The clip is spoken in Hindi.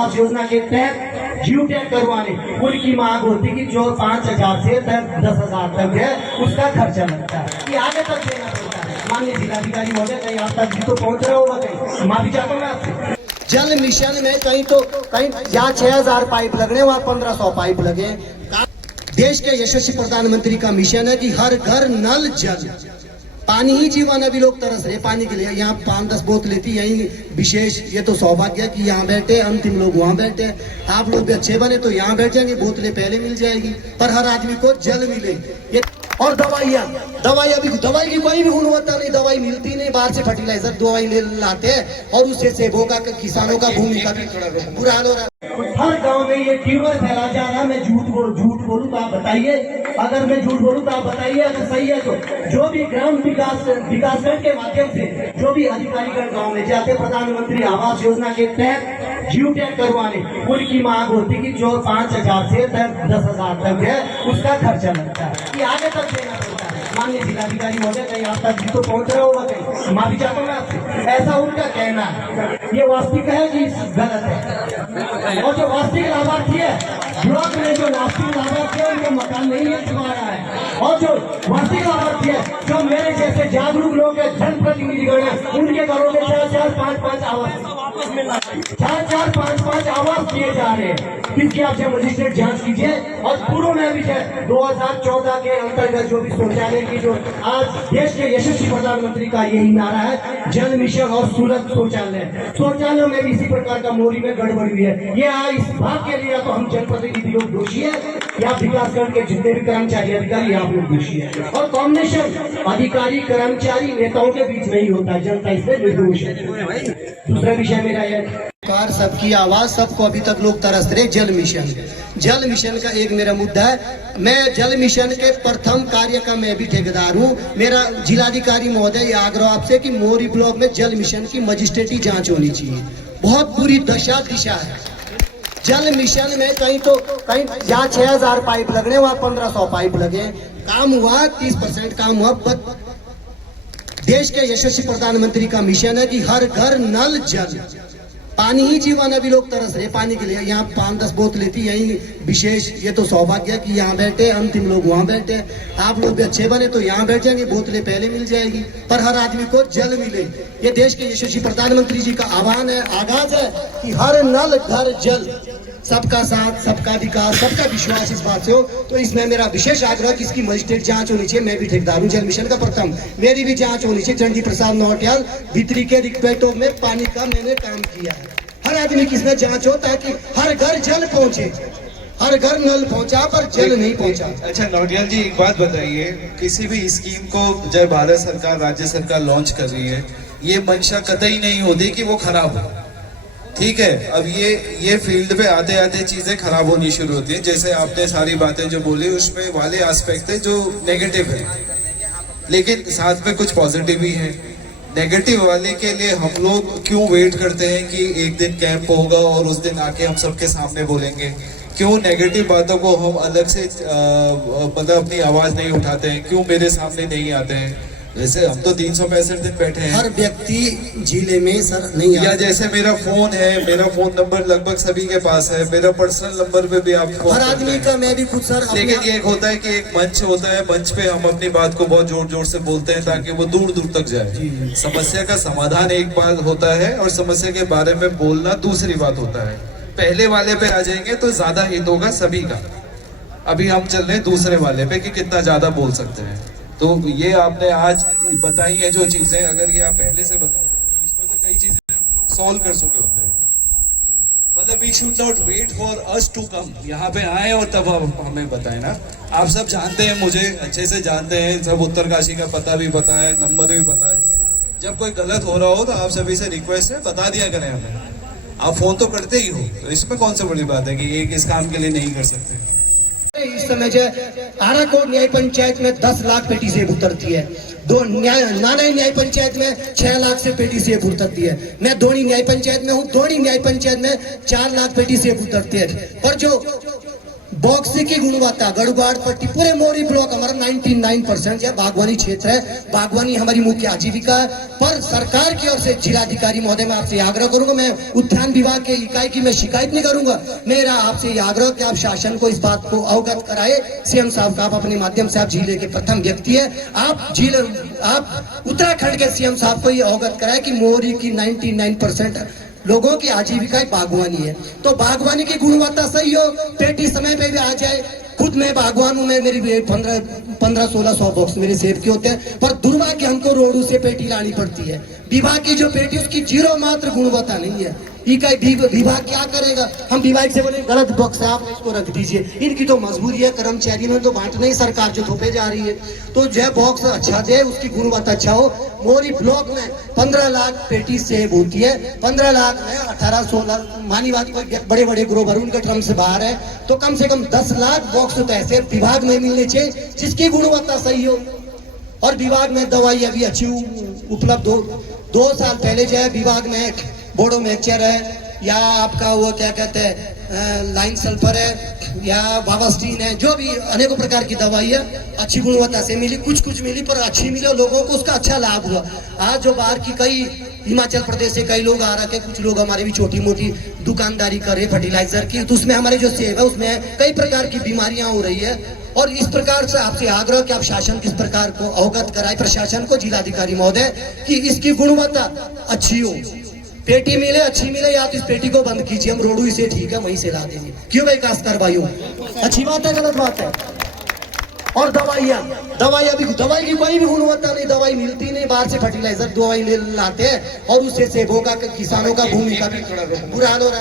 आवास योजना के तहत जियो टैग करवाने कुल की मांग होती कि जो 5,000 से 10,000 तक है उसका खर्चा लगता है, ये आगे तक देना पड़ता है। माननीय जिलाधिकारी महोदय, कहीं आप तक भी तो पहुंच रहा होगा, कहीं माफी चाहता हूँ मैं आपसे। जल मिशन में कहीं यहाँ 6,000 पाइप लग रहे, वहाँ 1,500 पाइप लगे। देश के यशस्वी प्रधानमंत्री का मिशन है कि हर घर नल जल। पानी ही जीवन, अभी लोग तरस रहे पानी के लिए। यहाँ 5-10 बोतलें थी, यही विशेष, ये तो सौभाग्य है कि यहाँ बैठे, अंतिम लोग वहाँ बैठे। आप लोग भी अच्छे बने तो यहाँ बैठ जाएंगे, बोतलें पहले मिल जाएगी, पर हर आदमी को जल मिले। ये और दवाइयाँ, अभी दवाई की कोई भी गुणवत्ता नहीं, दवाई मिलती नहीं, बाहर से फर्टिलाइजर दवाई ले लाते हैं और उससे सेबों का, किसानों का, भूमि का भी बुरा हाल हो रहा है। हर गांव में ये ट्यूमर फैला जा रहा है। मैं झूठ बोलूं तो आप बताइए, अगर मैं झूठ बोलूं तो आप बताइए अगर सही है तो। जो भी ग्राम विकासखंड के माध्यम से जो भी अधिकारीगण गांव में जाते, प्रधानमंत्री आवास योजना के तहत जियो टैग करवाने कुल की मांग होती कि जो 5,000 से 10,000 तक है उसका खर्चा लगता है, ये आगे तक देना पड़ता है। माननीय जिलाधिकारी महोदय, कहीं आप तक भी तो पहुंच रहा होगा, कहीं माफी चाहता हूँ मैं आपसे। ऐसा उनका कहना है, ये वास्तविक है कि गलत है? और जो वास्तविक लाभार्थी है ब्लॉक में, जो वास्तविक लाभार्थी है उनको मकान नहीं मिल रहा है, और जो वास्तविक लाभार्थी है जो मेरे जैसे जागरूक लोग हैं, जनप्रतिनिधिगण हैं, उनके घरों में 4-4, 5-5 आवास, 4-4, 5-5 आवास दिए जा रहे हैं। इसकी आप मजिस्ट्रेट जांच कीजिए। और पूर्व में भी 2014 के अंतर्गत जो भी शौचालय की, जो आज देश के यशस्वी प्रधानमंत्री का यही नारा है, जल मिशन और सुलभ शौचालय। शौचालयों में भी इसी प्रकार का मोरी में गड़बड़ी हुई है। ये इस बात के लिए तो हम जनप्रतिनिधि लोग दोषी है, या विकासखंड के जितने भी कर्मचारी अधिकारी आप लोग दोषी है। और कॉम्बिनेशन अधिकारी कर्मचारी नेताओं के बीच में ही होता है, जनता इसमें निर्दोष है। दूसरा विषय मेरा है सबकी आवाज, सबको अभी तक लोग तरस रहे। जल मिशन का एक मेरा मुद्दा है। मैं जल मिशन के प्रथम कार्य का मैं भी ठेकेदार हूँ। मेरा जिलाधिकारी महोदय आग्रह आपसे कि मोरी ब्लॉक में जल मिशन की मजिस्ट्रेटी जांच होनी चाहिए। बहुत बुरी दिशा है। जल मिशन में कहीं जहाँ 6,000 पाइप लग रहे, वहाँ 1,500 पाइप लगे। काम हुआ 30% काम हुआ। देश के यशस्वी प्रधानमंत्री का मिशन है कि हर घर नल जल। पानी ही जीवन, अभी लोग तरस रहे पानी के लिए। यहाँ 5-10 बोतलें थी, यही विशेष, ये तो सौभाग्य है कि यहाँ बैठे, अंतिम लोग वहाँ बैठे। आप लोग भी अच्छे बने तो यहाँ बैठ जाएंगे, बोतलें पहले मिल जाएगी, पर हर आदमी को जल मिले। ये देश के यशस्वी प्रधानमंत्री जी का आह्वान है, आगाज है कि हर नल घर जल। सबका साथ, सबका विकास, सबका विश्वास इस बात से हो। तो इसमें मेरा विशेष आग्रह कि इसकी मजिस्ट्रेट जांच होनी चाहिए। मैं भी ठेकेदार हूँ जल मिशन का प्रथम, मेरी भी जांच होनी चाहिए। चंडी प्रसाद नौटियाल भीतरी के रिक्वेटों में पानी का मैंने काम किया है। हर आदमी की इसमें जांच हो ताकि हर घर जल पहुंचे। हर घर नल पहुंचा पर जल नहीं पहुंचा। अच्छा नौटियाल जी, एक बात बताइए, किसी भी स्कीम को जब भारत सरकार, राज्य सरकार लॉन्च कर रही है, ये मंशा कतई नहीं होती कि वो खराब हो। ठीक है, अब ये फील्ड पे आते आते चीजें खराब होनी शुरू होती है। जैसे आपने सारी बातें जो बोली उसमें वाले एस्पेक्ट है जो नेगेटिव है, लेकिन साथ में कुछ पॉजिटिव भी है। नेगेटिव वाले के लिए हम लोग क्यों वेट करते हैं कि एक दिन कैंप होगा और उस दिन आके हम सबके सामने बोलेंगे? क्यों नेगेटिव बातों को हम अलग से मतलब अपनी आवाज नहीं उठाते हैं? क्यों मेरे सामने नहीं आते हैं? जैसे हम तो 365 दिन बैठे हैं, हर व्यक्ति जिले में सर नहीं या जैसे मेरा फोन है, मेरा फोन नंबर लगभग सभी के पास है, मेरा पर्सनल नंबर पे भी आप हर आदमी का, मैं भी खुद सर। लेकिन ये एक होता है कि एक मंच होता है, मंच पे हम अपनी बात को बहुत जोर जोर से बोलते हैं ताकि वो दूर दूर तक जाए। समस्या का समाधान एक बात होता है और समस्या के बारे में बोलना दूसरी बात होता है। पहले वाले पे आ जाएंगे तो ज्यादा हित होगा सभी का। अभी हम चल रहे हैं दूसरे वाले पे कि कितना ज्यादा बोल सकते हैं। तो ये आपने आज बताई है जो चीजें, अगर ये आप पहले से बताओ इसमें तो कई चीजें सॉल्व कर सके होते हैं। मतलब we should not wait for us to come, यहाँ पे आए और तब हमें बताएं ना। आप सब जानते हैं, मुझे अच्छे से जानते हैं, सब उत्तरकाशी का पता भी पता है, नंबर भी पता है। जब कोई गलत हो रहा हो तो आप सभी से रिक्वेस्ट है, बता दिया करें हमें। आप फोन तो करते ही हो, तो इसमें कौन सी बड़ी बात है कि एक इस काम के लिए नहीं कर सकते। इस समय जो आराकोट न्याय पंचायत में 10 लाख पेटी सेब उतरती है। नानाई न्याय पंचायत में 6 लाख से पेटी सेब उतरती है। मैं धोनी न्याय पंचायत में हूँ, धोनी न्याय पंचायत में 4 लाख पेटी सेब उतरती है। और जो बॉक्स की गुणवत्ता गढ़वाड़ पट्टी पूरे मोरी ब्लॉक हमारा 99% यह बागवानी क्षेत्र है। बागवानी हमारी मुख्य आजीविका है। पर सरकार की ओर से जिलाधिकारी महोदय मैं आपसे आग्रह करूंगा, मैं उद्यान विभाग के इकाई की मैं शिकायत नहीं करूंगा, मेरा आपसे ये आग्रह कि आप शासन को इस बात को अवगत कराए। सीएम साहब का आप अपने माध्यम से आप जिले के प्रथम व्यक्ति है, आप उत्तराखंड के सीएम साहब को ये अवगत कराए कि मोरी की 99% लोगों की आजीविका बागवानी है। तो बागवानी की गुणवत्ता सही हो, पेटी समय पे भी आ जाए। खुद मैं बागवान हूं, मैं मेरी 1500-1600 बॉक्स मेरे सेब के होते हैं, पर दुर्भाग्य हमको रोडू से पेटी लानी पड़ती है। विभाग की जो पेटी उसकी जीरो मात्र गुणवत्ता नहीं है। इकाई विभाग क्या करेगा? हम विभाग से बोले गलत बॉक्स है, आप इसको रख दीजिए। इनकी तो मजबूरी है, कर्मचारी में तो बांटना ही सरकार जो थोपे जा रही है। तो जो बॉक्स अच्छा दे, उसकी गुणवत्ता अच्छा हो। मोरी ब्लॉक में 15 लाख पेटी सेब होती है, 15 लाख में 18-16 मानी बात कोई बड़े बड़े ग्रोवर उनके ट्रम से बाहर है, तो कम से कम 10 लाख बॉक्स तो ऐसे विभाग में मिलने चाहिए जिसकी गुणवत्ता सही हो। और विभाग में दवाई अभी अच्छी उपलब्ध हो। 2 साल पहले जो है विभाग में बोडो मिक्सचर है, या आपका वो क्या कहते हैं लाइन सल्फर है, या वावास्टीन है, जो भी अनेकों प्रकार की दवाई है अच्छी गुणवत्ता से मिली। कुछ मिली पर अच्छी मिली और लोगों को उसका अच्छा लाभ हुआ। आज जो बाहर की कई हिमाचल प्रदेश से कई लोग आ रखे, कुछ लोग हमारे भी छोटी मोटी दुकानदारी करे फर्टिलाइजर की, तो उसमें हमारे जो सेब है उसमें कई प्रकार की बीमारियां हो रही है। और इस प्रकार से आपसे आग्रह कि आप शासन किस प्रकार को अवगत कराए, प्रशासन को, जिलाधिकारी महोदय, कि इसकी गुणवत्ता अच्छी हो। पेटी मिले अच्छी मिले, या तो इस पेटी को बंद कीजिए, हम रोडू से ठीक है वहीं से ला देंगे। क्यों भाई काश्तकार भाइयों, अच्छी बात है गलत बात है? और दवाई अभी दवाई की कोई भी गुणवत्ता नहीं, दवाई मिलती नहीं, बाहर से फर्टिलाइजर दवाई ले लाते हैं और उससे सेबों का, किसानों का भूमि का भी बुरा हाल हो रहा है।